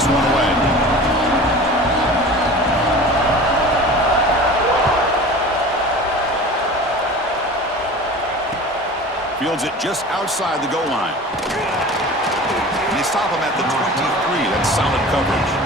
this one away. Fields it just outside the goal line. And they stop him at the 23. That's solid coverage.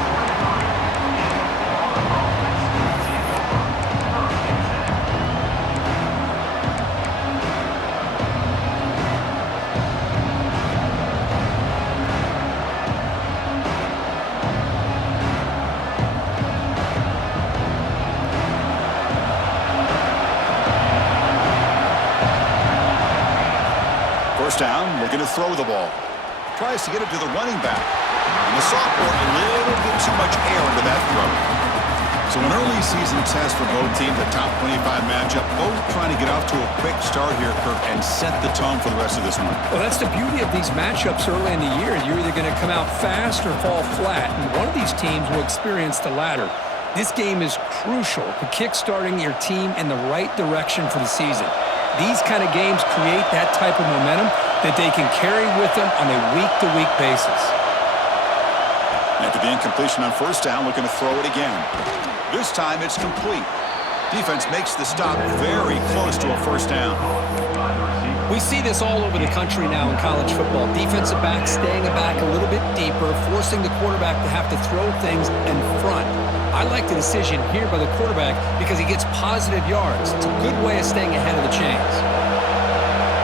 First down, looking to throw the ball. Tries to get it to the running back. And the sophomore, a little bit too much air into that throw. So an early season test for both teams, a top 25 matchup. Both trying to get off to a quick start here, Kirk, and set the tone for the rest of this one. Well, that's the beauty of these matchups early in the year. You're either going to come out fast or fall flat. And one of these teams will experience the latter. This game is crucial to kickstarting your team in the right direction for the season. These kind of games create that type of momentum that they can carry with them on a week-to-week basis. After the incompletion on first down, looking to throw it again. This time it's complete. Defense makes the stop very close to a first down. We see this all over the country now in college football. Defensive backs staying back a little bit deeper, forcing the quarterback to have to throw things in front. I like the decision here by the quarterback because he gets positive yards. It's a good way of staying ahead of the chains.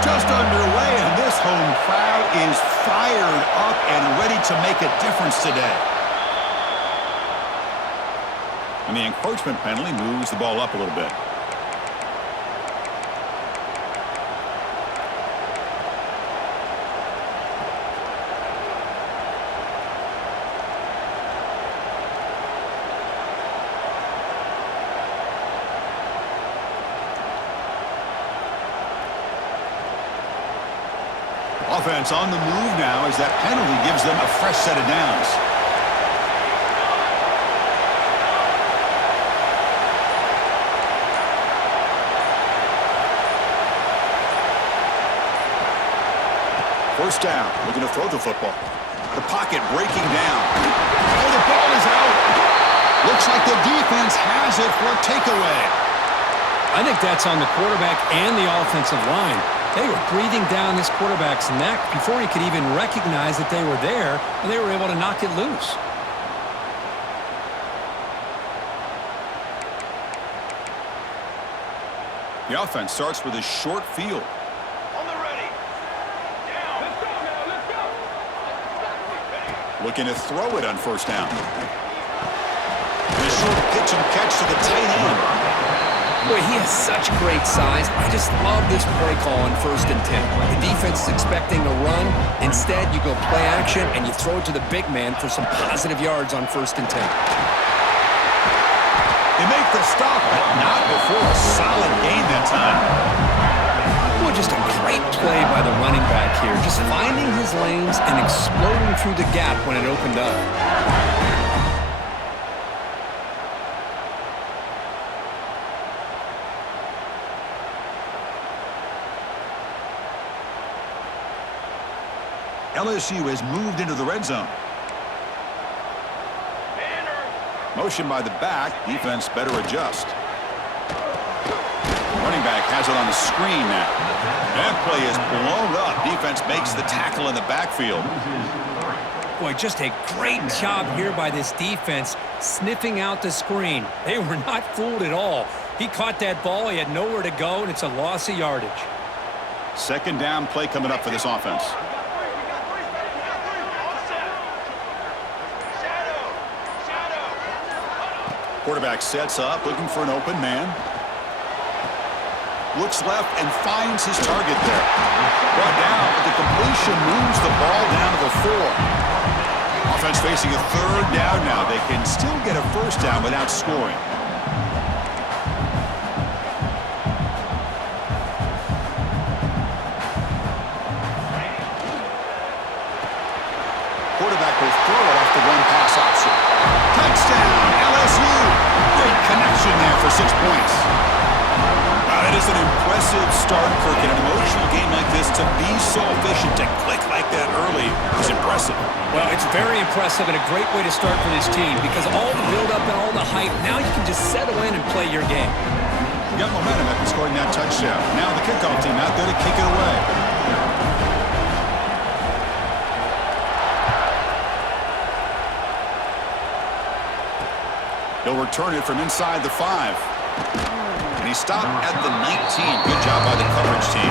Just underway, and this home crowd is fired up and ready to make a difference today. And the encroachment penalty moves the ball up a little bit. Offense on the move now as that penalty gives them a fresh set of downs. First down, looking to throw the football. The pocket breaking down. Oh, the ball is out. Looks like the defense has it for a takeaway. I think that's on the quarterback and the offensive line. They were breathing down this quarterback's neck before he could even recognize that they were there, and they were able to knock it loose. The offense starts with a short field. On the ready. Down. Let's go now. Let's go. Looking to throw it on first down. And a short pitch and catch to the tight end. Boy, he has such great size. I just love this play call on 1st and 10. The defense is expecting a run. Instead, you go play action, and you throw it to the big man for some positive yards on 1st and 10. They make the stop, but not before a solid gain that time. Boy, just a great play by the running back here. Just finding his lanes and exploding through the gap when it opened up. LSU has moved into the red zone. Motion by the back. Defense better adjust. Running back has it on the screen now. That play is blown up. Defense makes the tackle in the backfield. Boy, just a great job here by this defense sniffing out the screen. They were not fooled at all. He caught that ball. He had nowhere to go, and it's a loss of yardage. Second down play coming up for this offense. Quarterback sets up, looking for an open man. Looks left and finds his target there. Brought down, but the completion moves the ball down to the 4. Offense facing a third down now. They can still get a first down without scoring. Quarterback will throw it off the one-pass option. Touchdown, LSU. Great connection there for 6 points. Well, That is an impressive start, Kirk. In an emotional game like this, to be so efficient, to click like that early is impressive. Well, it's very impressive and a great way to start for this team because all the build-up and all the hype, now you can just settle in and play your game. You got momentum after scoring that touchdown. Now the kickoff team out there to kick it away. He'll return it from inside the 5. And he stopped at the 19. Good job by the coverage team.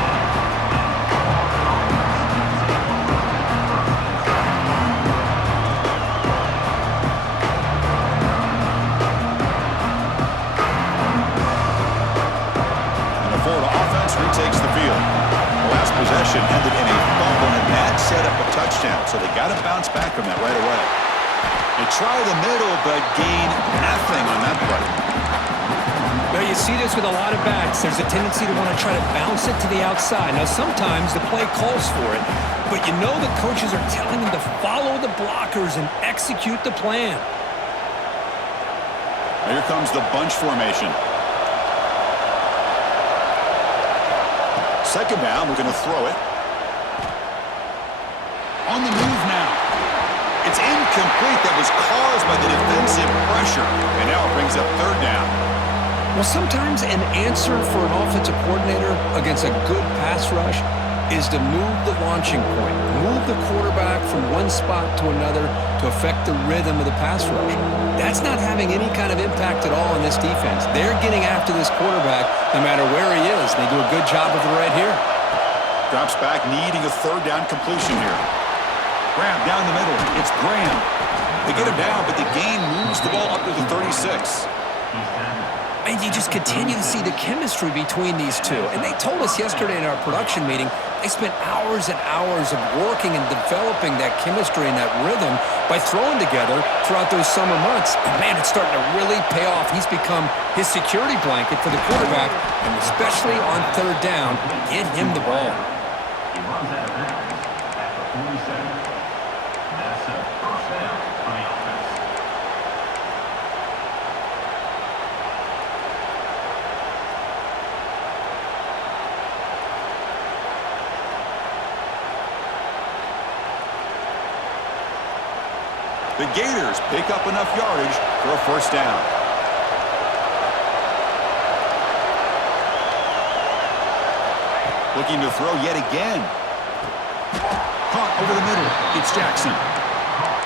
And the Florida offense retakes the field. The last possession ended in a fumble, and that set up a touchdown. So they got to bounce back from that right away. They try the middle, but gain nothing on that play. Well, you see this with a lot of backs. There's a tendency to want to try to bounce it to the outside. Now, sometimes the play calls for it, but you know the coaches are telling them to follow the blockers and execute the plan. Here comes the bunch formation. Second down, we're going to throw it. On the move now. It's incomplete. That was caused by the defensive pressure. And now it brings up third down. Well, sometimes an answer for an offensive coordinator against a good pass rush is to move the launching point, move the quarterback from one spot to another to affect the rhythm of the pass rush. That's not having any kind of impact at all on this defense. They're getting after this quarterback no matter where he is. They do a good job of it right here. Drops back, needing a third down completion here. Graham down the middle. It's Graham. They get him down, but the gain moves the ball up to the 36. And you just continue to see the chemistry between these two. And they told us yesterday in our production meeting, they spent hours and hours of working and developing that chemistry and that rhythm by throwing together throughout those summer months. And man, it's starting to really pay off. He's become his security blanket for the quarterback, and especially on third down, get him the ball. He runs out of bounds at the 47. That's a first down for the offense. The Gators pick up enough yardage for a first down. Looking to throw yet again. Caught over the middle. It's Jackson.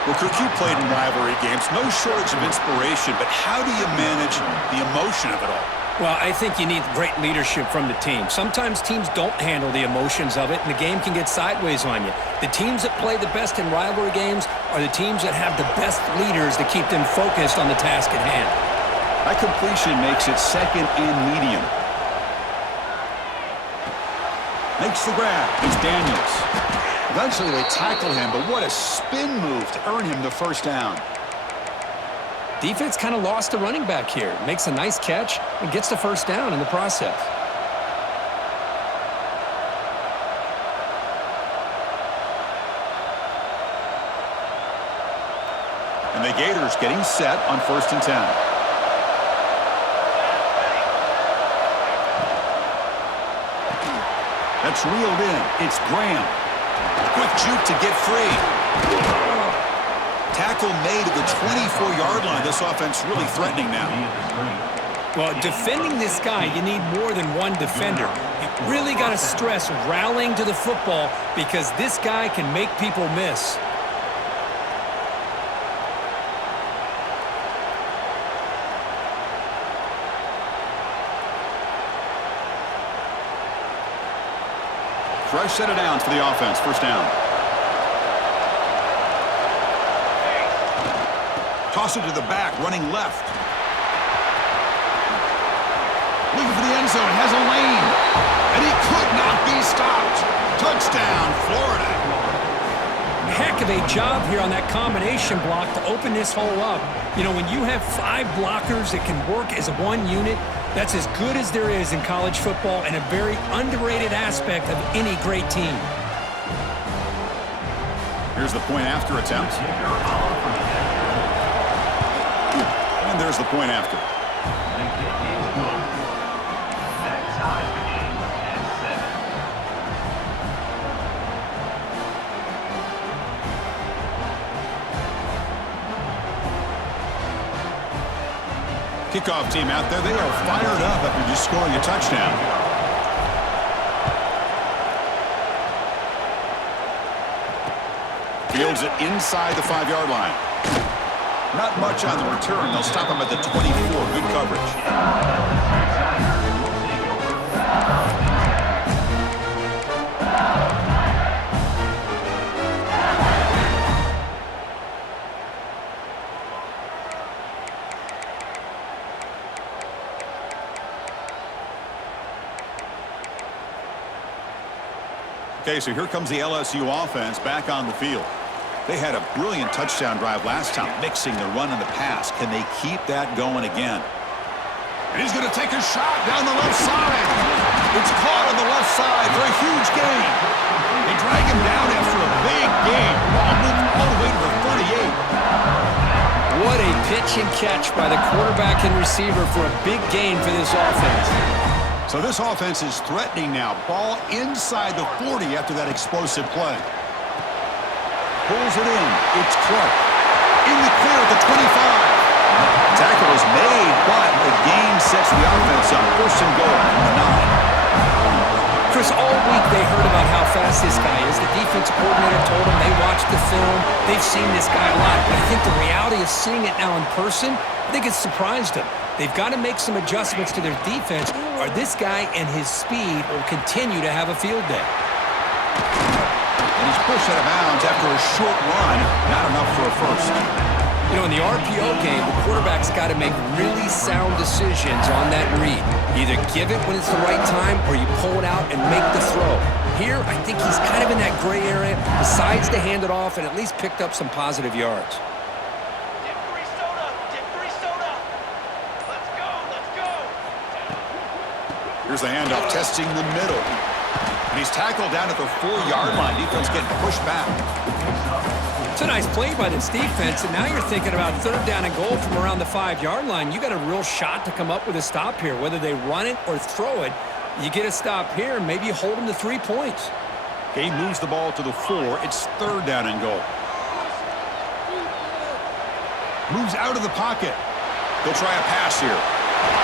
Well, Kirk, you played in rivalry games. No shortage of inspiration, but how do you manage the emotion of it all? Well, I think you need great leadership from the team. Sometimes teams don't handle the emotions of it, and the game can get sideways on you. The teams that play the best in rivalry games are the teams that have the best leaders to keep them focused on the task at hand. That completion makes it second and medium. Makes the grab. It's Daniels. Eventually they tackle him, but what a spin move to earn him the first down. Defense kind of lost the running back here. Makes a nice catch and gets the first down in the process. And the Gators getting set on 1st and 10. That's reeled in. It's Graham. Quick juke to get free. Tackle made at the 24-yard line. This offense really threatening now. Well, defending this guy, you need more than one defender. You really got to stress rallying to the football because this guy can make people miss. Fresh set of downs for the offense. First down. Toss it to the back, running left. Looking for the end zone, has a lane. And he could not be stopped. Touchdown, Florida. Heck of a job here on that combination block to open this hole up. You know, when you have 5 blockers that can work as one unit, that's as good as there is in college football and a very underrated aspect of any great team. Here's the point after attempt. And there's the point after. The kick is good. That ties Kickoff team out there, they are fired up after just scoring a touchdown. Fields it inside the 5-yard line. Not much on the return. They'll stop him at the 24. Good coverage. Okay, so here comes the LSU offense back on the field. They had a brilliant touchdown drive last time, mixing the run and the pass. Can they keep that going again? And he's going to take a shot down the left side. It's caught on the left side for a huge gain. They drag him down after a big gain. Ball moved all the way to the 38. What a pitch and catch by the quarterback and receiver for a big gain for this offense. So this offense is threatening now. Ball inside the 40 after that explosive play. Pulls it in. It's Clark. In the clear at the 25. Tackle is made, but the gain sets the offense up. First and goal from the 9. Chris, all week they heard about how fast this guy is. The defense coordinator told them they watched the film. They've seen this guy a lot. But I think the reality of seeing it now in person, I think it's surprised them. They've got to make some adjustments to their defense, or this guy and his speed will continue to have a field day. And he's pushed out of bounds after a short run. Not enough for a first. You know, in the RPO game, the quarterback's got to make really sound decisions on that read. Either give it when it's the right time, or you pull it out and make the throw. Here, I think he's kind of in that gray area, decides to hand it off and at least picked up some positive yards. Here's the handoff, testing the middle. And he's tackled down at the 4-yard line. Defense getting pushed back. It's a nice play by this defense, and now you're thinking about 3rd down and goal from around the 5-yard line. You got a real shot to come up with a stop here. Whether they run it or throw it, you get a stop here, and maybe you hold them to 3 points. He moves the ball to the 4. It's 3rd down and goal. Moves out of the pocket. They'll try a pass here.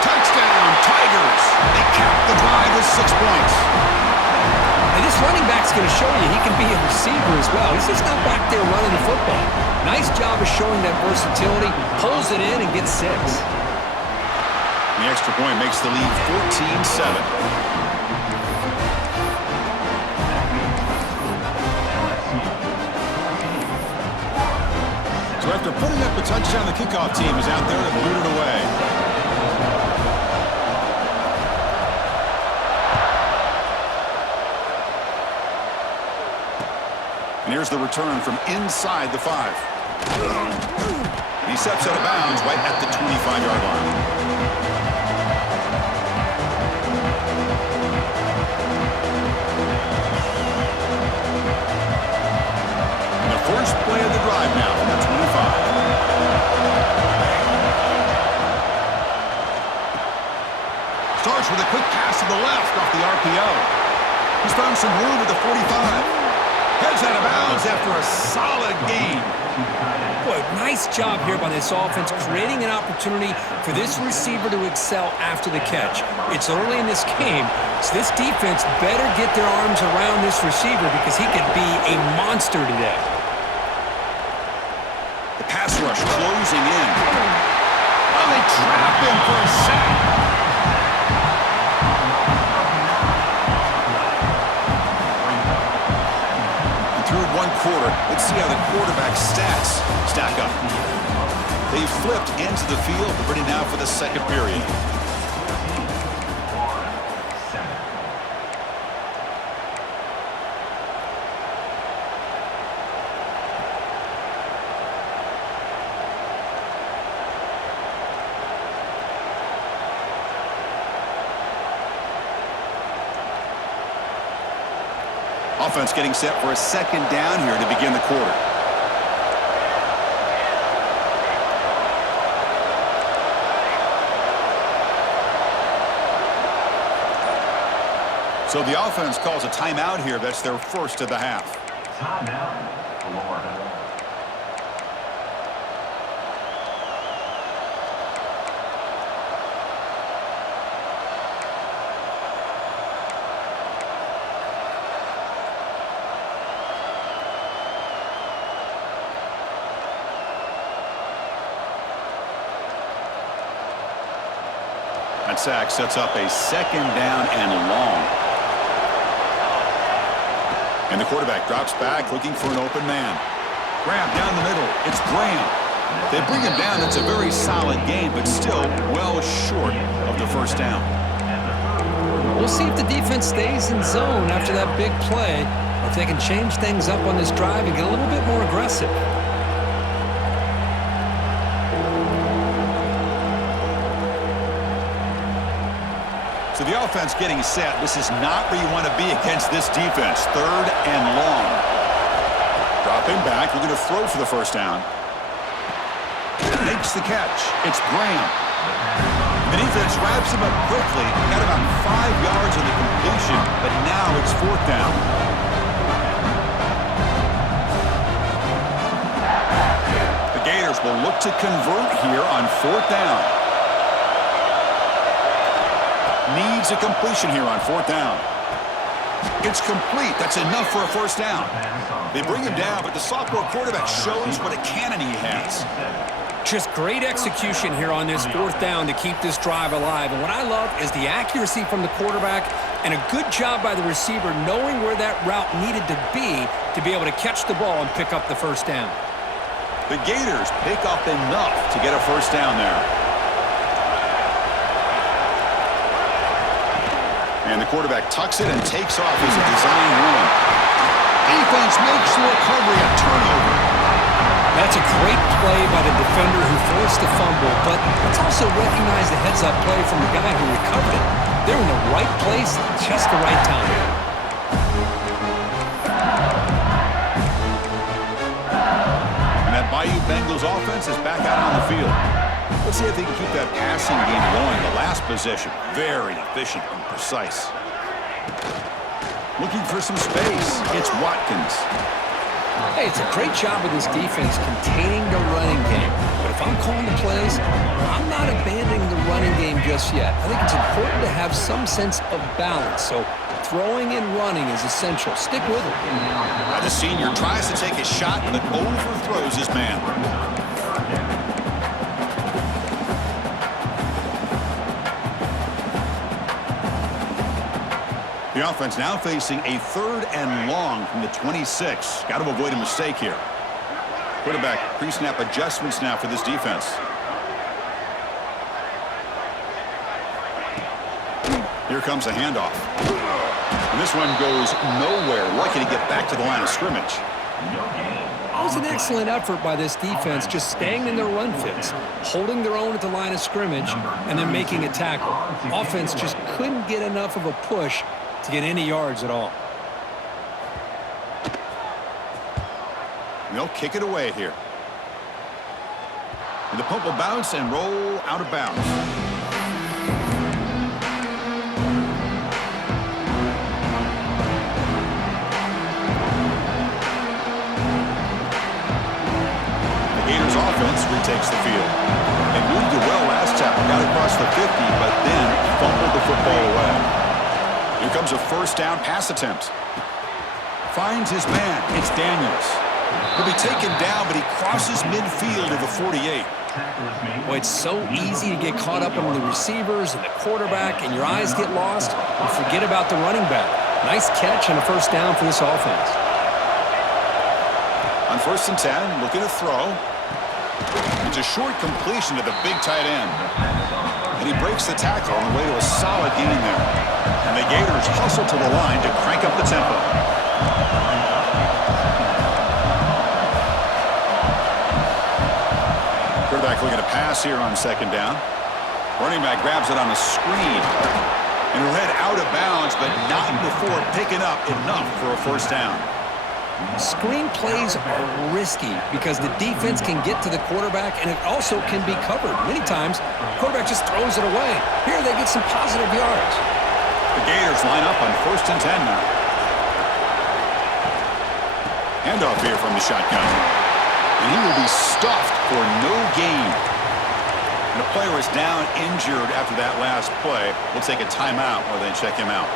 Touchdown, Tigers! They cap the drive with 6 points. And this running back's going to show you he can be a receiver as well. He's just not back there running the football. Nice job of showing that versatility. Pulls it in and gets 6. The extra point makes the lead 14-7. So after putting up the touchdown, the kickoff team is out there to boot it away. And here's the return from inside the 5. He steps out of bounds right at the 25-yard line. And the first play of the drive now from the 25. Starts with a quick pass to the left off the RPO. He's found some room at the 45. Heads out of bounds after a solid gain. Boy, nice job here by this offense, creating an opportunity for this receiver to excel after the catch. It's early in this game, so this defense better get their arms around this receiver because he could be a monster today. The pass rush closing in. Oh, they trap him for a sack. One quarter. Let's see how the quarterback's stats stack up. They flipped into the field, ready now for the second period. Offense getting set for a second down here to begin the quarter. So the offense calls a timeout here. That's their first of the half. Timeout, Florida. That sack sets up a 2nd down and long. And the quarterback drops back looking for an open man. Grab down the middle. It's Graham. They bring him down. It's a very solid game, but still well short of the 1st down. We'll see if the defense stays in zone after that big play, or if they can change things up on this drive and get a little bit more aggressive. So the offense getting set. This is not where you want to be against this defense. 3rd and long. Dropping back, looking to throw for the 1st down. Makes the catch. It's Graham. The defense wraps him up quickly. Got about 5 yards on the completion, but now it's 4th down. The Gators will look to convert here on 4th down. Needs a completion here on 4th down. It's complete. That's enough for a 1st down. They bring him down, but the sophomore quarterback shows what a cannon he has. Just great execution here on this 4th down to keep this drive alive. And what I love is the accuracy from the quarterback and a good job by the receiver knowing where that route needed to be able to catch the ball and pick up the 1st down. The Gators pick up enough to get a 1st down there. And the quarterback tucks it and takes off as a design run. Defense makes the recovery a turnover. That's a great play by the defender who forced the fumble, but let's also recognize the heads-up play from the guy who recovered it. They're in the right place at just the right time. And that Bayou Bengals offense is back out on the field. Let's see if they can keep that passing game going. The last possession, very efficient and precise. Looking for some space. It's Watkins. Hey, it's a great job of this defense containing the running game. But if I'm calling the plays, I'm not abandoning the running game just yet. I think it's important to have some sense of balance. So throwing and running is essential. Stick with it. Now the senior tries to take a shot, but overthrows his man. The offense now facing a 3rd and long from the 26. Got to avoid a mistake here. Quarterback pre-snap adjustments now for this defense. Here comes a handoff. And this one goes nowhere. Lucky to get back to the line of scrimmage. It was an excellent effort by this defense, just staying in their run fits, holding their own at the line of scrimmage, and then making a tackle. Offense just couldn't get enough of a push to get any yards at all. They'll kick it away here. And the punt will bounce and roll out of bounds. The Gators offense retakes the field. They moved it well last time, got across the 50, but then fumbled the football away. Here comes a 1st down pass attempt. Finds his man. It's Daniels. He'll be taken down, but he crosses midfield to the 48. Well, it's so easy to get caught up on the receivers and the quarterback, and your eyes get lost. You forget about the running back. Nice catch and a 1st down for this offense. On 1st and 10, looking to throw. It's a short completion to the big tight end. And he breaks the tackle on the way to a solid gain there. And the Gators hustle to the line to crank up the tempo. Quarterback looking to pass here on 2nd down. Running back grabs it on a screen. And he'll head out of bounds, but not before picking up enough for a 1st down. Screen plays are risky because the defense can get to the quarterback, and it also can be covered. Many times, the quarterback just throws it away. Here, they get some positive yards. The Gators line up on 1st and 10 now. Handoff here from the shotgun. And he will be stuffed for no gain. And a player is down injured after that last play. We'll take a timeout while they check him out.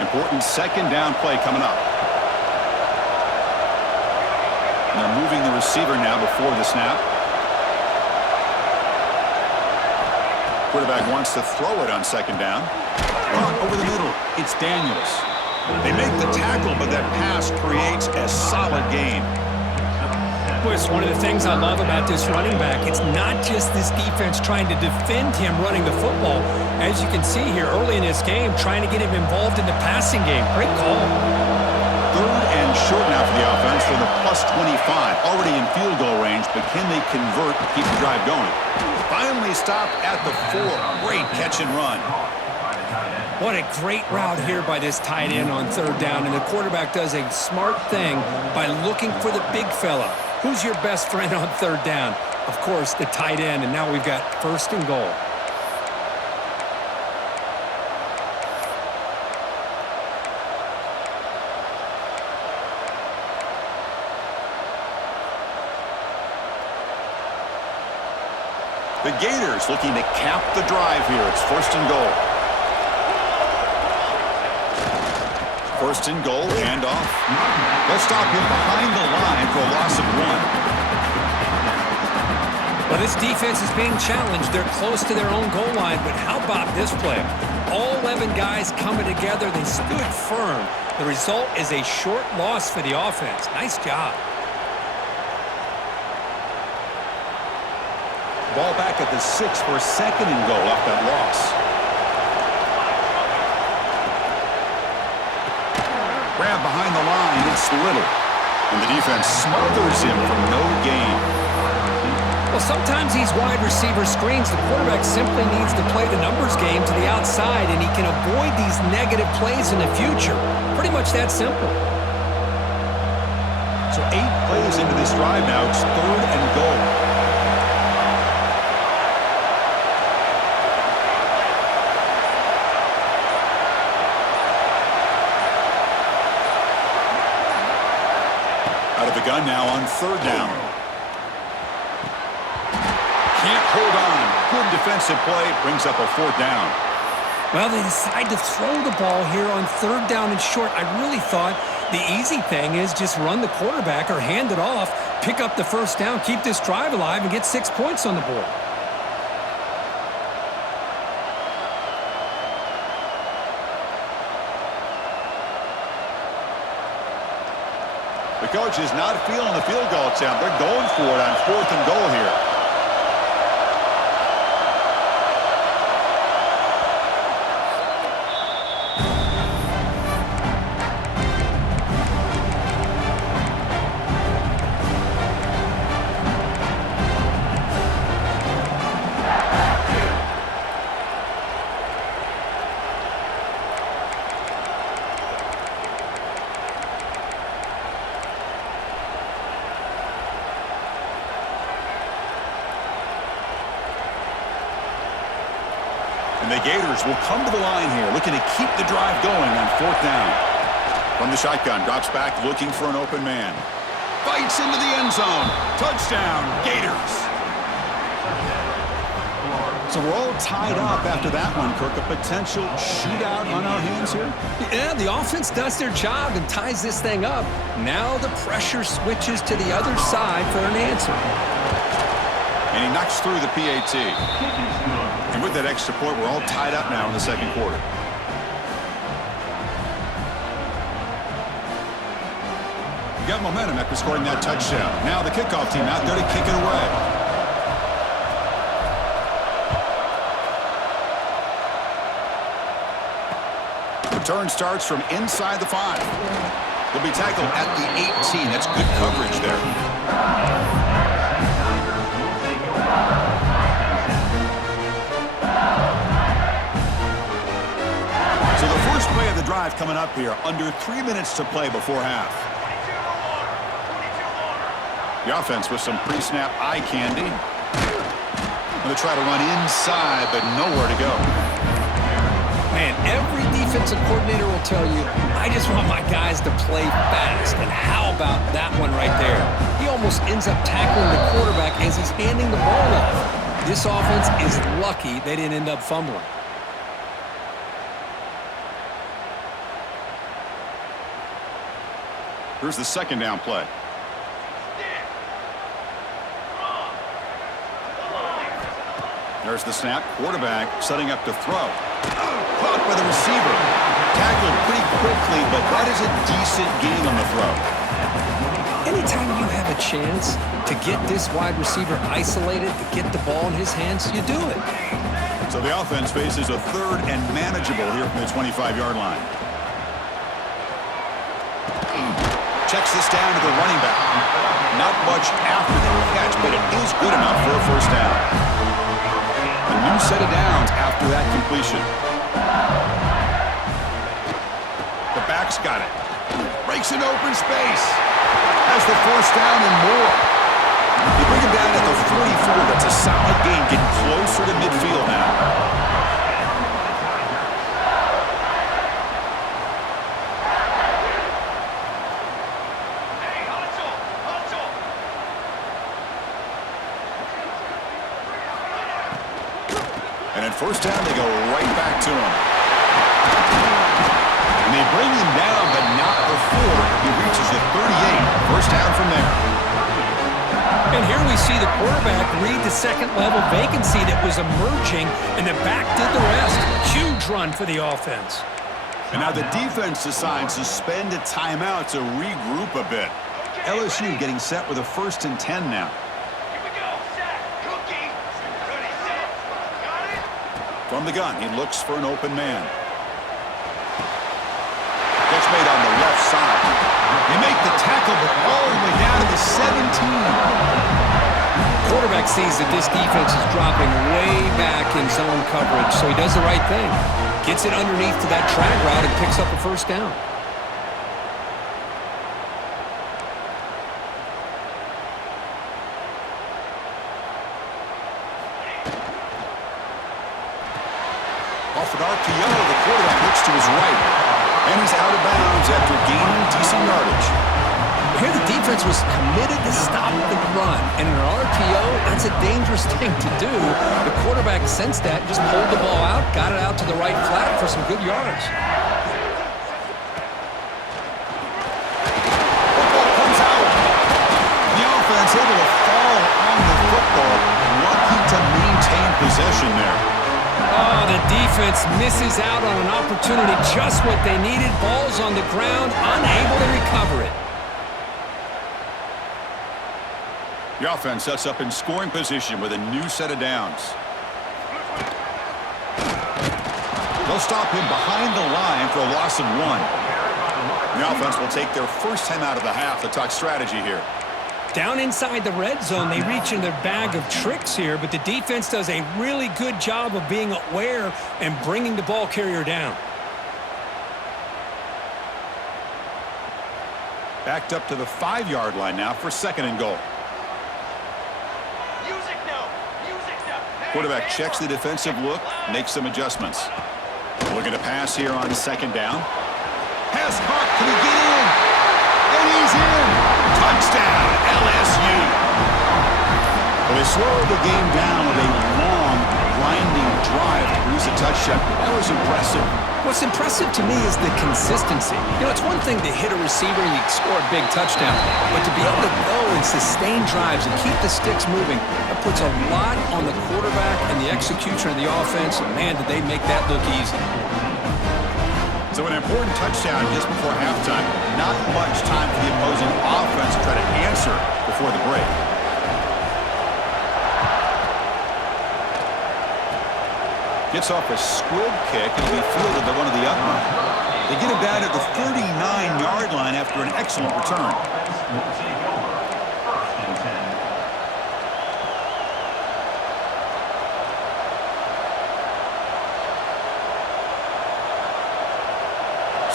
Important second down play coming up. And they're moving the receiver now before the snap. Quarterback wants to throw it on second down. Caught over the middle. It's Daniels. They make the tackle, but that pass creates a solid gain. It's one of the things I love about this running back. It's not just this defense trying to defend him running the football. As you can see here early in this game, trying to get him involved in the passing game. Great call. Third and short now for the offense from the plus 25. Already in field goal range, but can they convert to keep the drive going? Finally stopped at the 4. Great catch and run. What a great route here by this tight end on third down. And the quarterback does a smart thing by looking for the big fella. Who's your best friend on third down? Of course, the tight end. And now we've got first and goal. The Gators looking to cap the drive here. It's first and goal. First and goal, handoff. They'll stop him behind the line for a loss of 1. Well, this defense is being challenged. They're close to their own goal line, but how about this play? All 11 guys coming together. They stood firm. The result is a short loss for the offense. Nice job. Ball back at the 6 for a second and goal off that loss. Grab behind the line. It's Little. And the defense smothers him for no gain. Well, sometimes these wide receiver screens, the quarterback simply needs to play the numbers game to the outside, and he can avoid these negative plays in the future. Pretty much that simple. So 8 plays into this drive now. It's third and goal. Out of the gun now on third down. Can't hold on. Good defensive play. Brings up a fourth down. Well, they decide to throw the ball here on third down and short. I really thought the easy thing is just run the quarterback or hand it off, pick up the first down, keep this drive alive, and get 6 points on the board. The coach is not feeling the field goal attempt. They're going for it on fourth and goal here. And the Gators will come to the line here, looking to keep the drive going on fourth down. From the shotgun, drops back, looking for an open man. Fights into the end zone. Touchdown, Gators. So we're all tied up after that one, Kirk. A potential shootout on our hands here? Yeah, the offense does their job and ties this thing up. Now the pressure switches to the other side for an answer. And he knocks through the PAT. And with that extra point, we're all tied up now in the second quarter. We got momentum after scoring that touchdown. Now the kickoff team out there to kick it away. Return starts from inside the 5. He'll be tackled at the 18. That's good coverage there. So the first play of the drive coming up here. Under 3 minutes to play before half. The offense with some pre-snap eye candy. Going to try to run inside, but nowhere to go. Man, every defensive coordinator will tell you, I just want my guys to play fast. And how about that one right there? He almost ends up tackling the quarterback as he's handing the ball off. This offense is lucky they didn't end up fumbling. Here's the second down play. There's the snap. Quarterback setting up to throw. Caught by the receiver. Tackled pretty quickly, but that is a decent gain on the throw. Anytime you have a chance to get this wide receiver isolated, to get the ball in his hands, you do it. So the offense faces a third and manageable here from the 25-yard line. Checks this down to the running back. Not much after the catch, but it is good enough for a first down. A new set of downs after that completion. The back's got it. Breaks into open space. Has the first down and more. They bring him down at the 44. That's a solid gain, getting closer to midfield now. And at first down, they go right back to him. And they bring him down, but not before he reaches the 38. First down from there. And here we see the quarterback read the second-level vacancy that was emerging, and the back did the rest. Huge run for the offense. And now the defense decides to spend a timeout to regroup a bit. LSU getting set with a 1st and 10 now. From the gun, he looks for an open man. Catch made on the left side. They make the tackle, but all the way down to the 17. Quarterback sees that this defense is dropping way back in zone coverage, so he does the right thing. Gets it underneath to that drag route and picks up a first down. Off an RPO, the quarterback looks to his right. And he's out of bounds after gaining decent yardage. Here the defense was committed to stop the run. And in an RPO, that's a dangerous thing to do. The quarterback sensed that, just pulled the ball out, got it out to the right flat for some good yards. Football comes out. The offense able to fall on the football. Lucky to maintain possession there. Oh, the defense misses out on an opportunity, just what they needed. Ball's on the ground, unable to recover it. The offense sets up in scoring position with a new set of downs. They'll stop him behind the line for a loss of 1. The offense will take their first time out of the half to talk strategy here. Down inside the red zone, they reach in their bag of tricks here, but the defense does a really good job of being aware and bringing the ball carrier down. Backed up to the 5-yard line now for 2nd and goal. Quarterback checks the defensive look, makes some adjustments. Looking to pass here on 2nd down. Pass caught, can he get in? And he's in! Touchdown, LSU! Well, they slowed the game down with a long, grinding drive to produce a touchdown. That was impressive. What's impressive to me is the consistency. You know, it's one thing to hit a receiver and you score a big touchdown, but to be able to go and sustain drives and keep the sticks moving, that puts a lot on the quarterback and the execution of the offense, and man, did they make that look easy. So an important touchdown just before halftime. Not much time for the opposing offense to try to answer before the break. Gets off a squib kick and will be fielded by one of the upright. They get him down at the 39-yard line after an excellent return.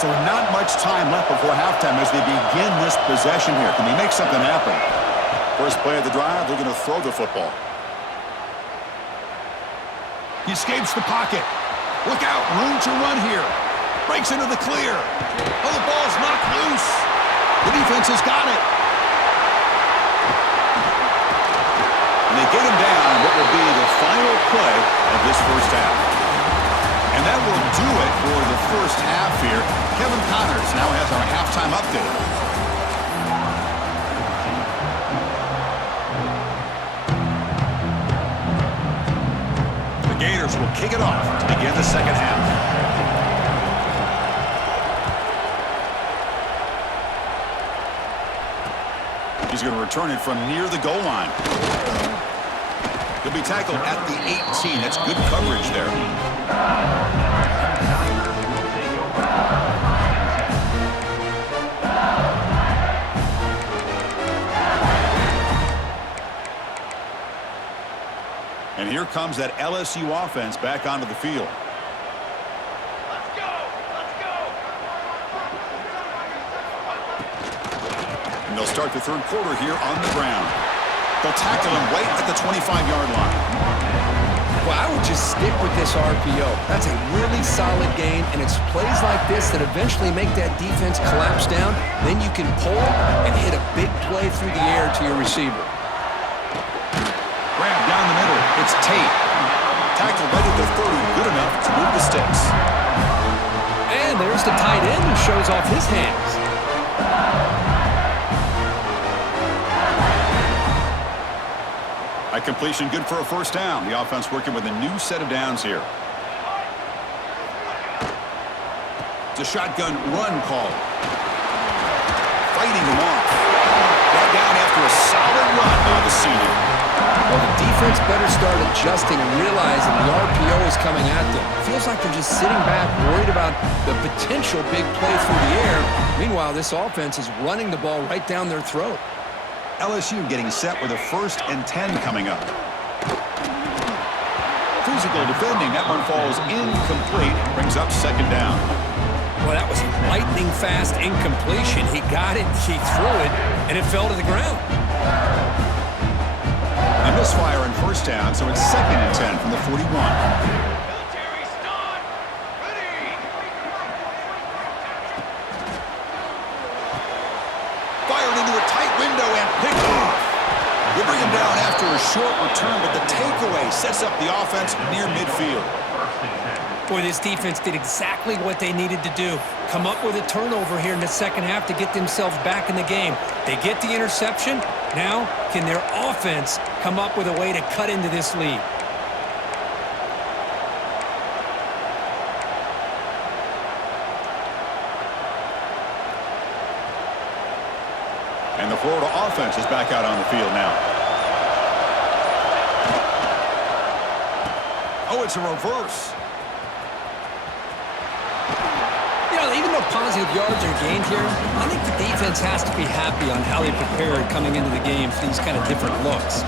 So not much time left before halftime as they begin this possession here. Can they make something happen? First play of the drive, they're going to throw the football. He escapes the pocket. Look out, room to run here. Breaks into the clear. Oh, the ball's knocked loose. The defense has got it. And they get him down on what will be the final play of this first half. And that will do it for the first half here. Kevin Connors now has our halftime update. Gators will kick it off to begin the second half. He's going to return it from near the goal line. He'll be tackled at the 18. That's good coverage there. And here comes that LSU offense back onto the field. Let's go! Let's go! And they'll start the third quarter here on the ground. They'll tackle him right at the 25-yard line. Well, I would just stick with this RPO. That's a really solid game, and it's plays like this that eventually make that defense collapse down. Then you can pull and hit a big play through the air to your receiver. Grab down the middle. It's Tate. Tackle right at the 30. Good enough to move the sticks. And there's the tight end who shows off his hands. At completion, good for a first down. The offense working with a new set of downs here. It's a shotgun run call. Fighting him off. Brought down after a solid run by the senior. Well, the defense better start adjusting and realizing the RPO is coming at them. Feels like they're just sitting back, worried about the potential big play through the air. Meanwhile, this offense is running the ball right down their throat. LSU getting set with a 1st and 10 coming up. Physical defending. That one falls incomplete. Brings up second down. Well, that was a lightning-fast incompletion. He got it, he threw it, and it fell to the ground. A misfire on first down, so it's 2nd and 10 from the 41. Military start! Ready! Fired into a tight window and picked off. They bring him down after a short return, but the takeaway sets up the offense near midfield. Boy, this defense did exactly what they needed to do. Come up with a turnover here in the second half to get themselves back in the game. They get the interception. Now, can their offense come up with a way to cut into this lead? And the Florida offense is back out on the field now. Oh, it's a reverse. Even though positive yards are gained here, I think the defense has to be happy on how they prepared coming into the game for these kind of different looks.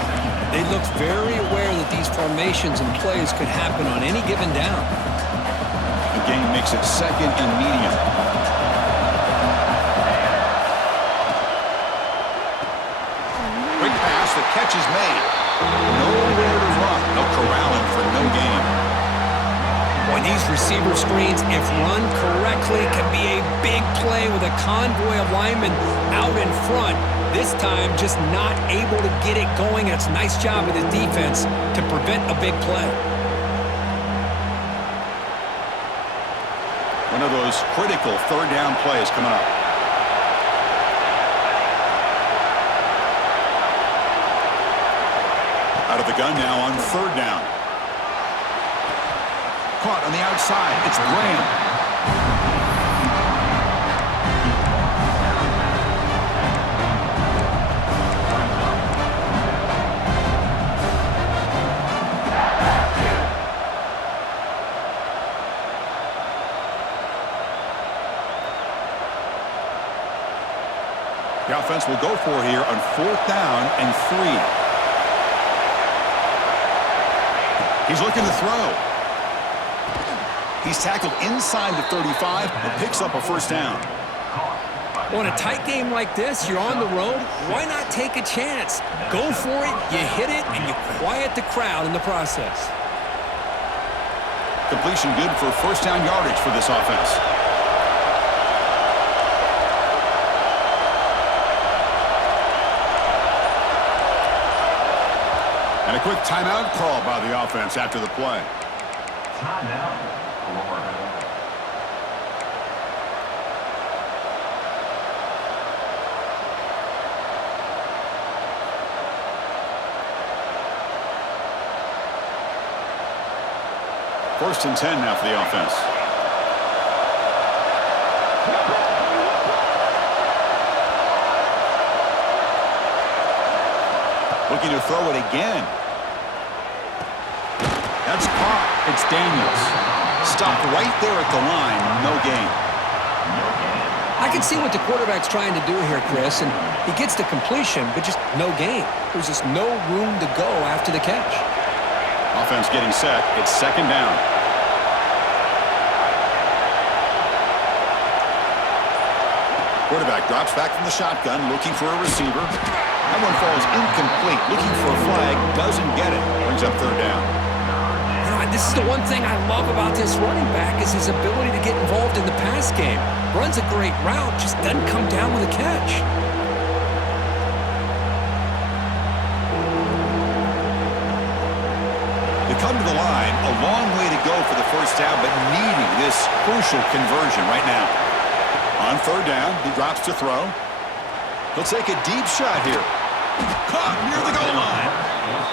They looked very aware that these formations and plays could happen on any given down. The game makes it 2nd and medium. Quick pass, the catch is made. Nowhere to run. No corralling for no gain. Boy, these receiver screens, if run correctly, can be a big play with a convoy of linemen out in front. This time, just not able to get it going. It's a nice job of the defense to prevent a big play. One of those critical third down plays coming up. Out of the gun now on 3rd down. Caught on the outside. It's Graham. The offense will go for here on 4th down and 3. He's looking to throw. He's tackled inside the 35 and picks up a first down. Well, in a tight game like this, you're on the road. Why not take a chance? Go for it, you hit it, and you quiet the crowd in the process. Completion good for first down yardage for this offense. And a quick timeout call by the offense after the play. Timeout, Florida. First and 10 now for the offense. Looking to throw it again. That's caught. It's Daniels. Stopped right there at the line. No gain. I can see what the quarterback's trying to do here, Chris, and he gets the completion, but just no gain. There's just no room to go after the catch. Offense getting set. It's second down. Quarterback drops back from the shotgun, looking for a receiver. That one falls incomplete. Looking for a flag. Doesn't get it. Brings up third down. This is the one thing I love about this running back is his ability to get involved in the pass game. Runs a great route, just doesn't come down with a catch. They come to the line, a long way to go for the first down, but needing this crucial conversion right now. On third down, he drops to throw. He'll take a deep shot here. Caught near the goal line.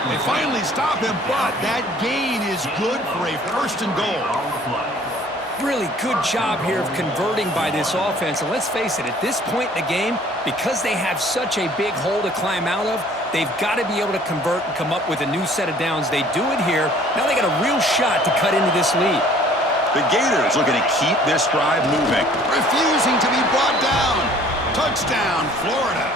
They finally stop him, but that gain is good for a first and goal. Really good job here of converting by this offense. And let's face it, at this point in the game, because they have such a big hole to climb out of, they've got to be able to convert and come up with a new set of downs. They do it here. Now they got a real shot to cut into this lead. The Gators looking to keep this drive moving. Refusing to be brought down. Touchdown, Florida.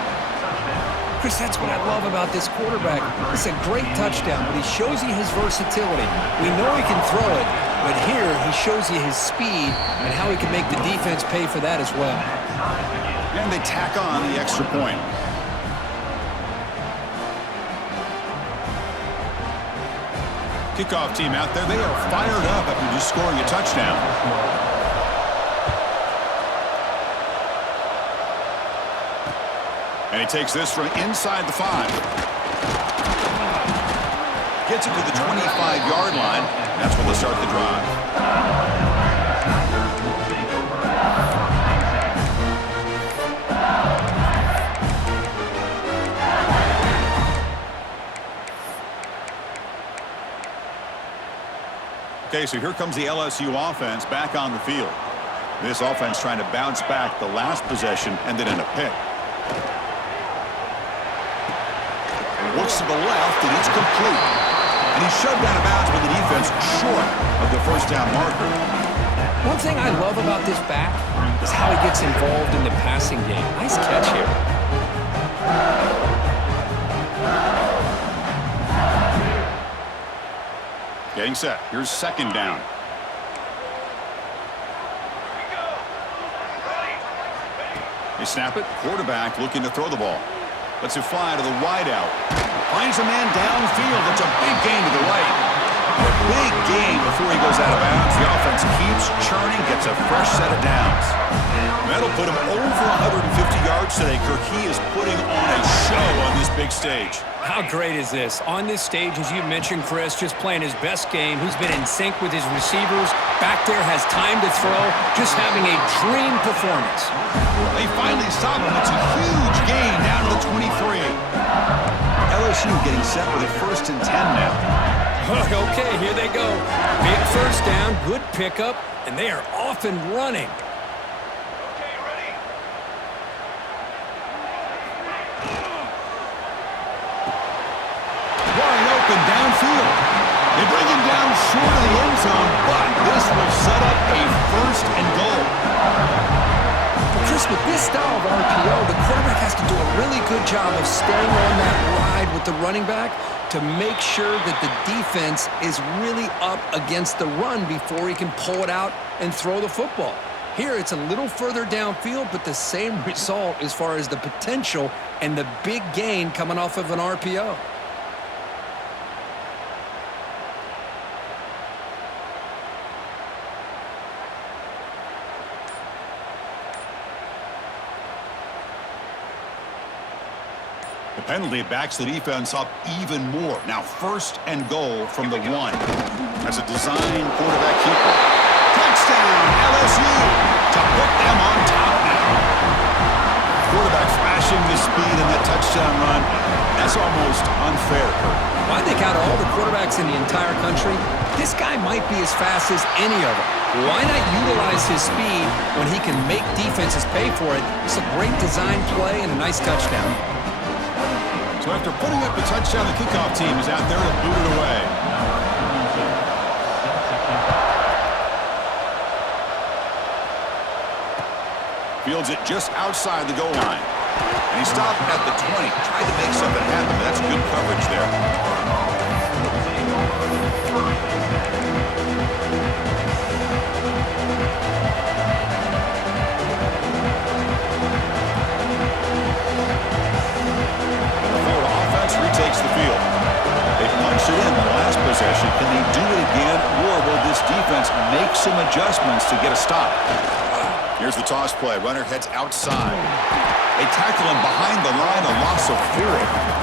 Chris, that's what I love about this quarterback. It's a great touchdown, but he shows you his versatility. We know he can throw it, but here he shows you his speed and how he can make the defense pay for that as well. And they tack on the extra point. Kickoff team out there, they are fired up after just scoring a touchdown. And he takes this from inside the 5. Gets it to the 25-yard line. That's where they'll start the drive. Okay, so here comes the LSU offense back on the field. This offense trying to bounce back the last possession and then in a pick. Looks to the left, and it's complete. And he's shoved out of bounds with the defense short of the first down marker. One thing I love about this back is how he gets involved in the passing game. Nice catch here. Getting set. Here's second down. They snap it. Quarterback looking to throw the ball. Lets it fly to the wideout. Finds a man downfield. It's a big gain to the right. A big gain before he goes out of bounds. The offense keeps churning, gets a fresh set of downs. That'll put him over 150 yards today. Kirk, he is putting on a show on this big stage. How great is this? On this stage, as you mentioned, Chris, just playing his best game. He's been in sync with his receivers. Back there, has time to throw. Just having a dream performance. They finally stop him. It's a huge gain down to the 23. LSU getting set with a first and 10 now. Okay, here they go. Big first down, good pickup, and they are off and running. Wide open downfield. They bring him down short of the end zone, but this will set up a first and goal. Well, Chris, with this style of RPO, the quarterback has to do a really good job of staying on that ride with the running back to make sure that the defense is really up against the run before he can pull it out and throw the football. Here, it's a little further downfield, but the same result as far as the potential and the big gain coming off of an RPO. The penalty backs the defense up even more. Now first and goal from the 1. That's a design quarterback keeper. Touchdown, LSU, to put them on top now. Quarterback flashing the speed in that touchdown run. That's almost unfair, Kurt. I think out of all the quarterbacks in the entire country, this guy might be as fast as any of them. Why not utilize his speed when he can make defenses pay for it? It's a great design play and a nice touchdown. So after putting up the touchdown, the kickoff team is out there to boot it away. Fields it just outside the goal line. And he stopped at the 20. Tried to make something happen, but that's good coverage there. Retakes the field. They punched it in the last possession. Can they do it again, or will this defense make some adjustments to get a stop? Here's the toss play. Runner heads outside. They tackle him behind the line, a loss of 4.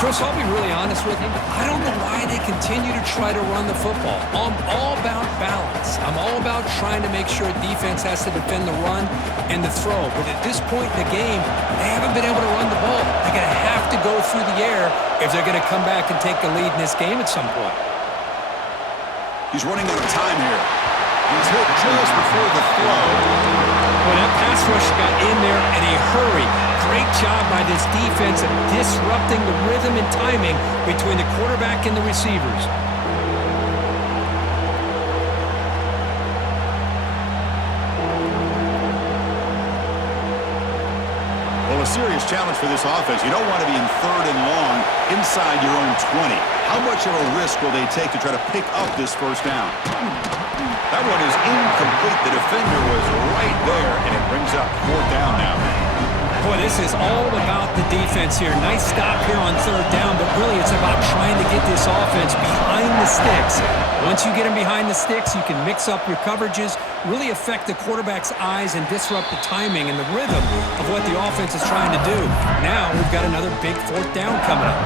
Chris, I'll be really honest with you. I don't know why they continue to try to run the football. I'm all about balance. I'm all about trying to make sure defense has to defend the run and the throw. But at this point in the game, they haven't been able to run the ball. They're going to have to go through the air if they're going to come back and take the lead in this game at some point. He's running out of time here. He's hit just before the throw. Well, that pass rush got in there in a hurry. Great job by this defense of disrupting the rhythm and timing between the quarterback and the receivers. Well, a serious challenge for this offense. You don't want to be in 3rd and long inside your own 20. How much of a risk will they take to try to pick up this first down? That one is incomplete. The defender was right there, and it brings up 4th down now. Boy, this is all about the defense here. Nice stop here on 3rd down, but really it's about trying to get this offense behind the sticks. Once you get them behind the sticks, you can mix up your coverages, really affect the quarterback's eyes and disrupt the timing and the rhythm of what the offense is trying to do. Now we've got another big 4th down coming up.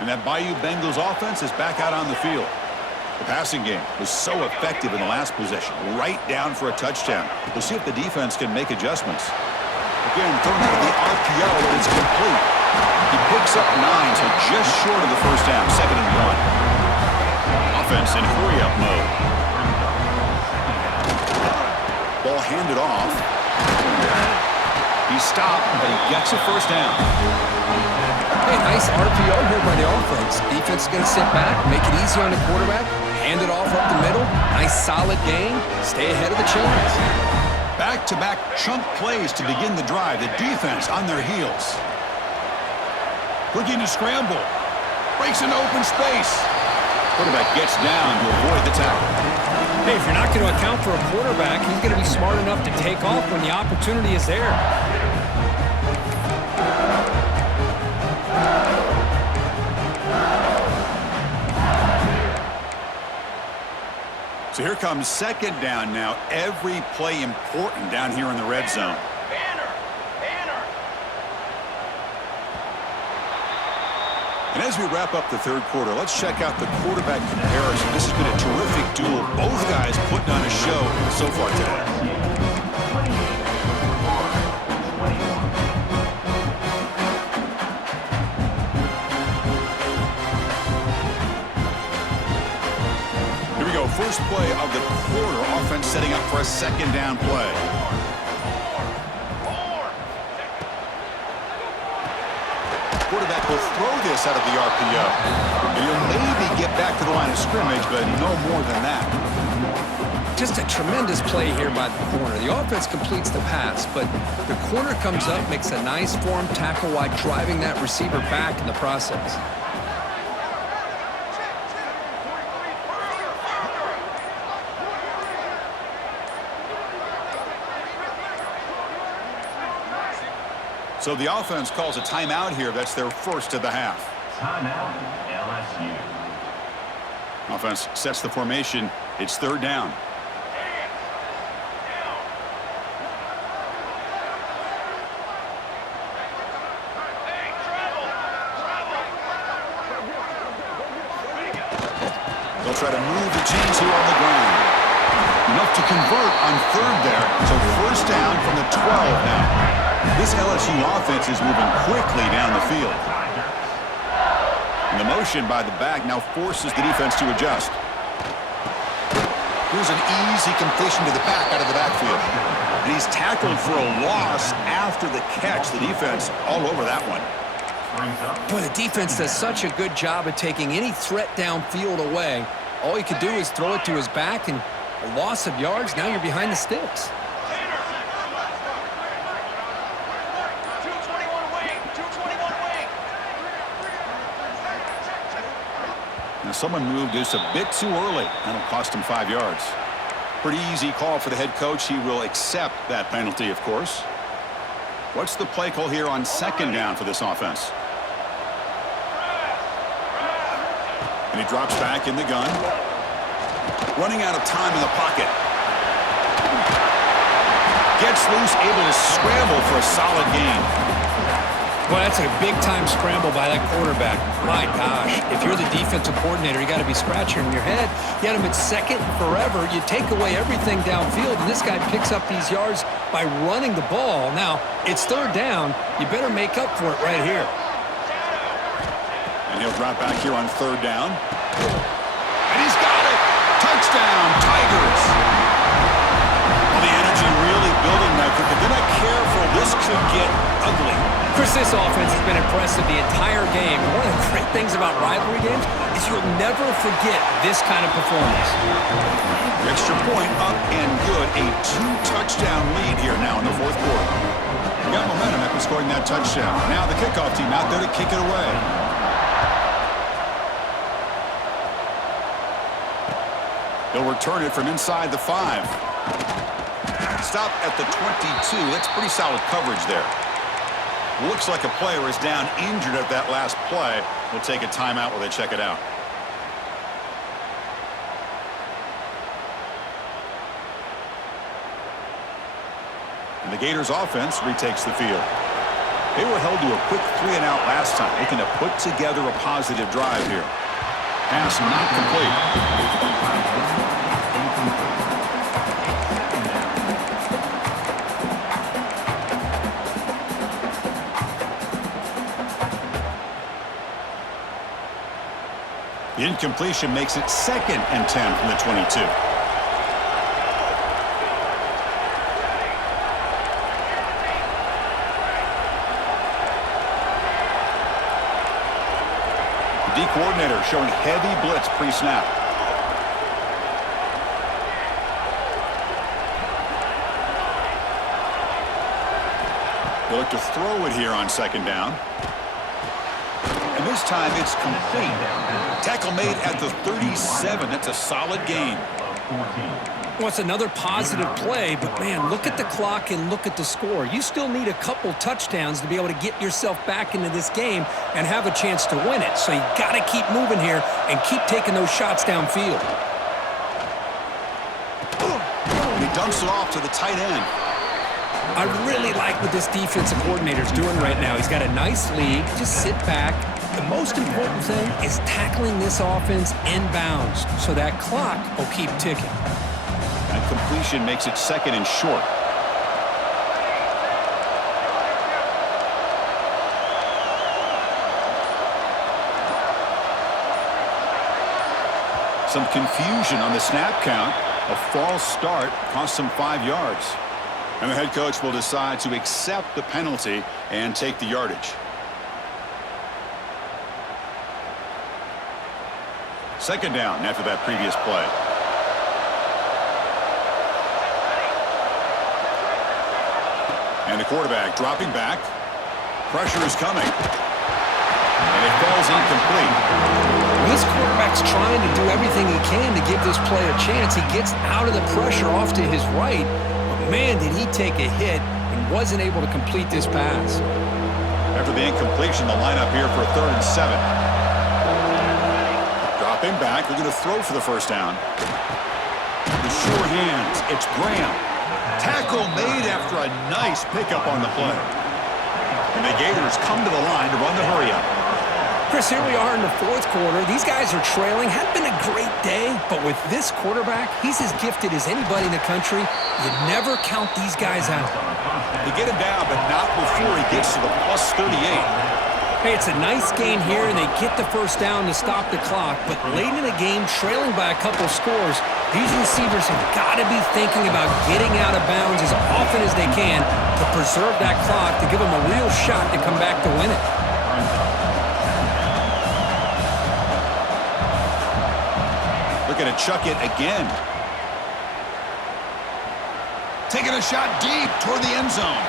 And that Bayou Bengals offense is back out on the field. The passing game was so effective in the last possession, right down for a touchdown. We'll see if the defense can make adjustments. Again, thrown out of the RPO, and it's complete. He picks up 9, so just short of the first down, 2nd and 1. Offense in hurry-up mode. Ball handed off. He stopped, but he gets a first down. Hey, nice RPO here by the offense. Defense is going to sit back, make it easy on the quarterback, hand it off up the middle. Nice solid gain. Stay ahead of the chains. Back-to-back chunk plays to begin the drive. The defense on their heels. Looking to scramble. Breaks into open space. Quarterback gets down to avoid the tackle. Hey, if you're not going to account for a quarterback, he's going to be smart enough to take off when the opportunity is there. So here comes 2nd down now. Every play important down here in the red zone. And as we wrap up the 3rd quarter, let's check out the quarterback comparison. This has been a terrific duel. Both guys putting on a show so far today. First play of the quarter. Offense setting up for a 2nd down play. Quarterback will throw this out of the RPO. And he'll maybe get back to the line of scrimmage, but no more than that. Just a tremendous play here by the corner. The offense completes the pass, but the corner comes up, makes a nice form tackle while driving that receiver back in the process. So the offense calls a timeout here. That's their first of the half. Timeout, LSU. Offense sets the formation. It's 3rd down. They'll try to move the chains here on the ground. Enough to convert on third there. So first down from the 12 now. This LSU offense is moving quickly down the field. And the motion by the back now forces the defense to adjust. Here's an easy completion to the back out of the backfield. And he's tackled for a loss after the catch. The defense all over that one. Boy, the defense does such a good job of taking any threat downfield away. All he could do is throw it to his back, and a loss of yards, now you're behind the sticks. Now someone moved just a bit too early. That'll cost him 5 yards. Pretty easy call for the head coach. He will accept that penalty, of course. What's the play call here on second down for this offense? And he drops back in the gun. Running out of time in the pocket. Gets loose, able to scramble for a solid gain. Boy, that's a big-time scramble by that quarterback. My gosh, if you're the defensive coordinator, you got to be scratching your head. You had him at second forever. You take away everything downfield, and this guy picks up these yards by running the ball. Now, it's third down. You better make up for it right here. And he'll drop back here on third down. And he's got it! Touchdown, Tigers! Well, the energy really building now. If they're not careful, this could get ugly. Chris, this offense has been impressive the entire game. And one of the great things about rivalry games is you'll never forget this kind of performance. Extra point up and good. A 2-touchdown lead here now in the fourth quarter. We got momentum after scoring that touchdown. Now the kickoff team out there to kick it away. He'll return it from inside the 5. Stop at the 22. That's pretty solid coverage there. Looks like a player is down injured at that last play. We'll take a timeout while they check it out. And the Gators offense retakes the field. They were held to a quick 3-and-out last time, looking to put together a positive drive here. Pass not complete. The incompletion makes it 2nd and 10 from the 22. The D coordinator showing heavy blitz pre-snap. They look to throw it here on second down. And this time it's complete. Tackle made at the 37. That's a solid gain. Well, it's another positive play, but, man, look at the clock and look at the score. You still need a couple touchdowns to be able to get yourself back into this game and have a chance to win it. So you got to keep moving here and keep taking those shots downfield. And he dumps it off to the tight end. I really like what this defensive coordinator is doing right now. He's got a nice lead. Just sit back. The most important thing is tackling this offense inbounds so that clock will keep ticking. That completion makes it 2nd and short. Some confusion on the snap count. A false start cost him 5 yards. And the head coach will decide to accept the penalty and take the yardage. 2nd down after that previous play. And the quarterback dropping back. Pressure is coming. And it falls incomplete. This quarterback's trying to do everything he can to give this play a chance. He gets out of the pressure off to his right. But, man, did he take a hit and wasn't able to complete this pass. After the incompletion, the lineup here for a 3rd and 7. Dropping back. They're going to throw for the first down. The sure hands. It's Graham. Tackle made after a nice pickup on the play. And the Gators come to the line to run the hurry up. Chris, here we are in the fourth quarter. These guys are trailing. Hadn't been a great day, but with this quarterback, he's as gifted as anybody in the country. You never count these guys out. They get him down, but not before he gets to the plus 38. Hey, it's a nice gain here, and they get the first down to stop the clock. But late in the game, trailing by a couple scores, these receivers have got to be thinking about getting out of bounds as often as they can to preserve that clock, to give them a real shot to come back to win it. Looking to chuck it again. Taking a shot deep toward the end zone.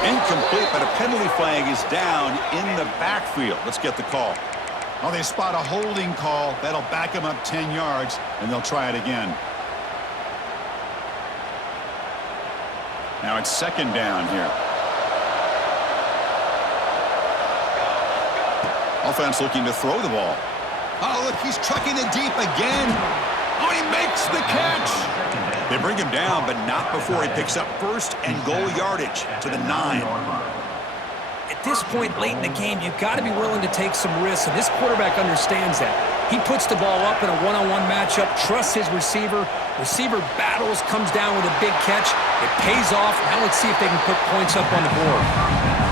Incomplete, but a penalty flag is down in the backfield. Let's get the call. Oh, they spot a holding call. That'll back them up 10 yards, and they'll try it again. Now it's second down here. Offense looking to throw the ball. Oh, look, he's trucking it deep again. Oh, he makes the catch. They bring him down, but not before he picks up first and goal yardage to the 9. At this point late in the game, you've got to be willing to take some risks, and this quarterback understands that. He puts the ball up in a one-on-one matchup, trusts his receiver. Receiver battles, comes down with a big catch. It pays off. Now let's see if they can put points up on the board.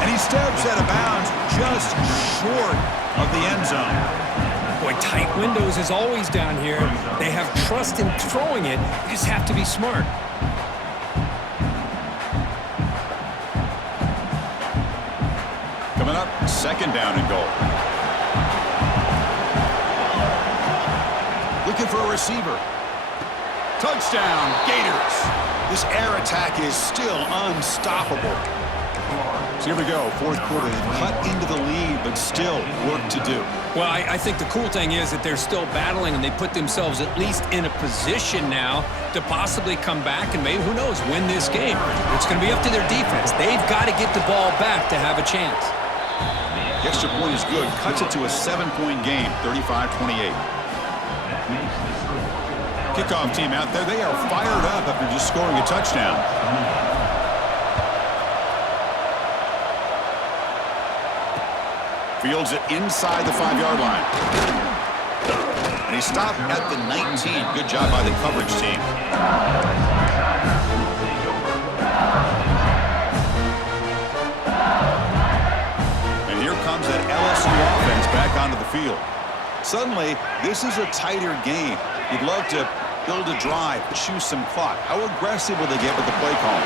And he steps out of bounds just short of the end zone. Boy, tight windows is always down here. They have trust in throwing it. You just have to be smart. Coming up, second down and goal. Looking for a receiver. Touchdown, Gators. This air attack is still unstoppable. So here we go, fourth quarter. They've cut into the lead, but still work to do. Well, I think the cool thing is that they're still battling, and they put themselves at least in a position now to possibly come back and maybe, who knows, win this game. It's going to be up to their defense. They've got to get the ball back to have a chance. The extra point is good. Cuts it to a 7-point game, 35-28. Kickoff team out there. They are fired up after just scoring a touchdown. Fields it inside the 5-yard line. And he stopped at the 19. Good job by the coverage team. And here comes that LSU offense back onto the field. Suddenly, this is a tighter game. You'd love to build a drive, choose some clock. How aggressive will they get with the play call?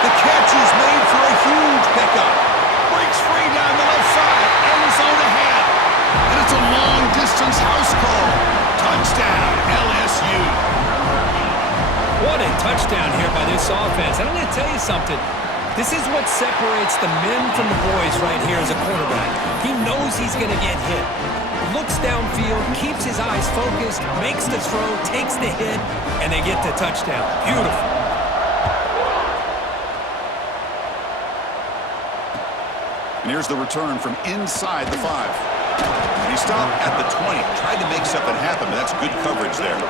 The catch is made for a huge pickup. Breaks free down the left side. End zone ahead. And it's a long-distance house call. Touchdown, LSU. What a touchdown here by this offense. And I'm going to tell you something. This is what separates the men from the boys right here as a quarterback. He knows he's going to get hit. Looks downfield, keeps his eyes focused, makes the throw, takes the hit, and they get the touchdown. Beautiful. And here's the return from inside the 5. And he stopped at the 20. Tried to make something happen, but that's good coverage there.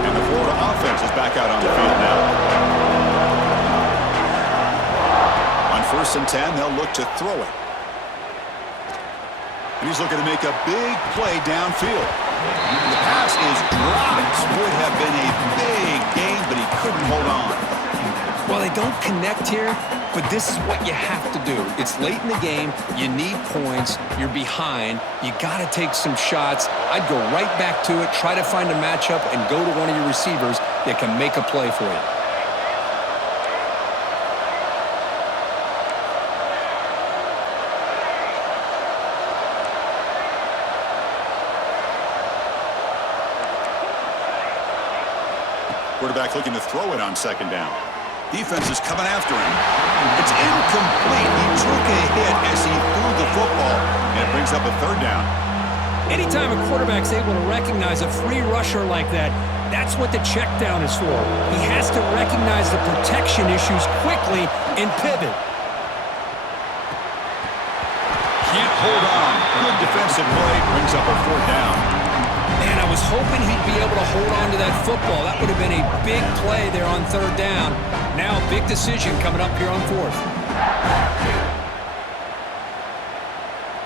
And the Florida offense is back out on the field now. On 1st and 10, they'll look to throw it. And he's looking to make a big play downfield. And the pass is dropped. Would have been a big game, but he couldn't hold on. Well, they don't connect here, but this is what you have to do. It's late in the game. You need points. You're behind. You got to take some shots. I'd go right back to it, try to find a matchup, and go to one of your receivers that can make a play for you. Quarterback looking to throw it on second down. Defense is coming after him. It's incomplete. He took a hit as he threw the football, and it brings up a third down. Anytime a quarterback's able to recognize a free rusher like that, that's what the check down is for. He has to recognize the protection issues quickly and pivot. Can't hold on. Good defensive play. Brings up a 4th down. Man, I was hoping he'd be able to hold on to that football. That would have been a big play there on 3rd down. Now a big decision coming up here on 4th.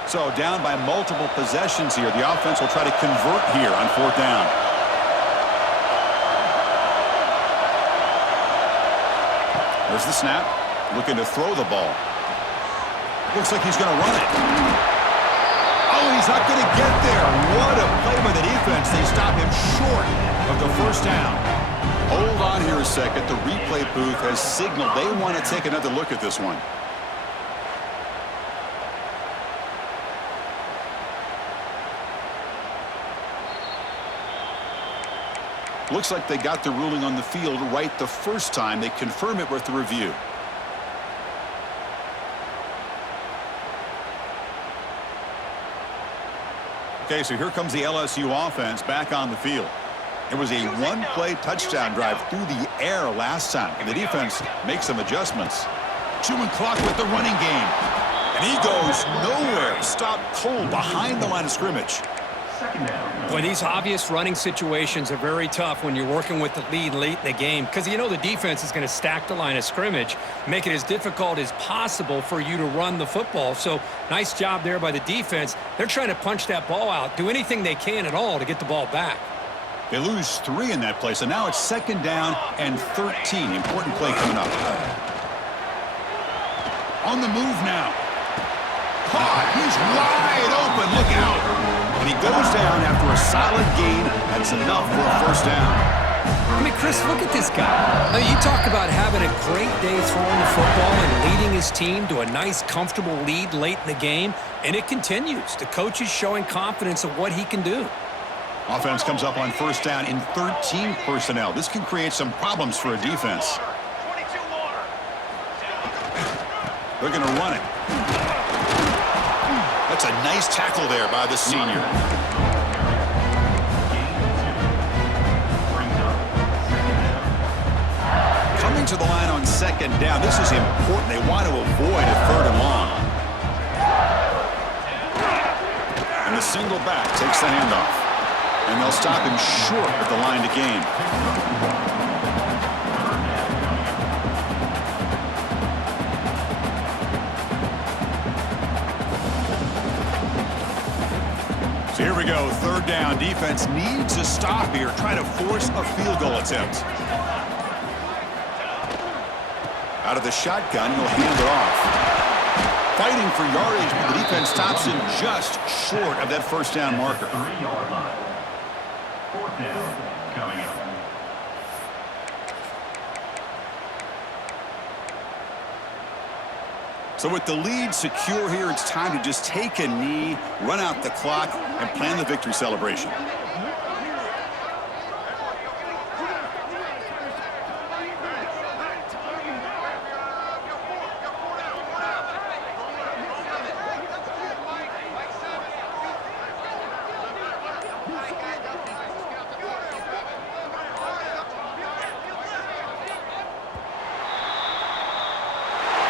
So down by multiple possessions here. The offense will try to convert here on 4th down. There's the snap. Looking to throw the ball. Looks like he's going to run it. Oh, he's not going to get there. What a play by the defense. They stop him short of the 1st down. Hold on here a second. The replay booth has signaled they want to take another look at this one. Looks like they got the ruling on the field right the first time. They confirm it with the review. Okay, so here comes the LSU offense back on the field. It was a one-play touchdown drive through the air last time. And the defense makes some adjustments. Chewing clock with the running game. And he goes nowhere. Stopped cold behind the line of scrimmage. Boy, these obvious running situations are very tough when you're working with the lead late in the game because you know the defense is going to stack the line of scrimmage, make it as difficult as possible for you to run the football. So nice job there by the defense. They're trying to punch that ball out, do anything they can at all to get the ball back. They lose 3 in that play, so now it's 2nd down and 13. Important play coming up. On the move now. Caught. He's wide open. Look out. And he goes down after a solid gain. That's enough for a 1st down. I mean, Chris, look at this guy. I mean, you talk about having a great day throwing the football and leading his team to a nice, comfortable lead late in the game, and it continues. The coach is showing confidence of what he can do. Offense comes up on 1st down in 13 personnel. This can create some problems for a defense. They're going to run it. That's a nice tackle there by the senior. Coming to the line on 2nd down. This is important. They want to avoid a 3rd and long. And the single back takes the handoff. And they'll stop him short at the line to gain. So here we go, 3rd down. Defense needs a stop here. Try to force a field goal attempt. Out of the shotgun, he'll hand it off. Fighting for yardage, but the defense stops him just short of that 1st down marker. 3-yard line. 4th down coming up. So with the lead secure here, it's time to just take a knee, run out the clock, and plan the victory celebration.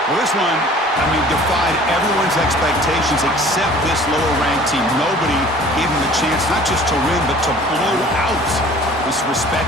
Well, this one, defied everyone's expectations except this lower-ranked team. Nobody gave them a chance not just to win, but to blow out this respect.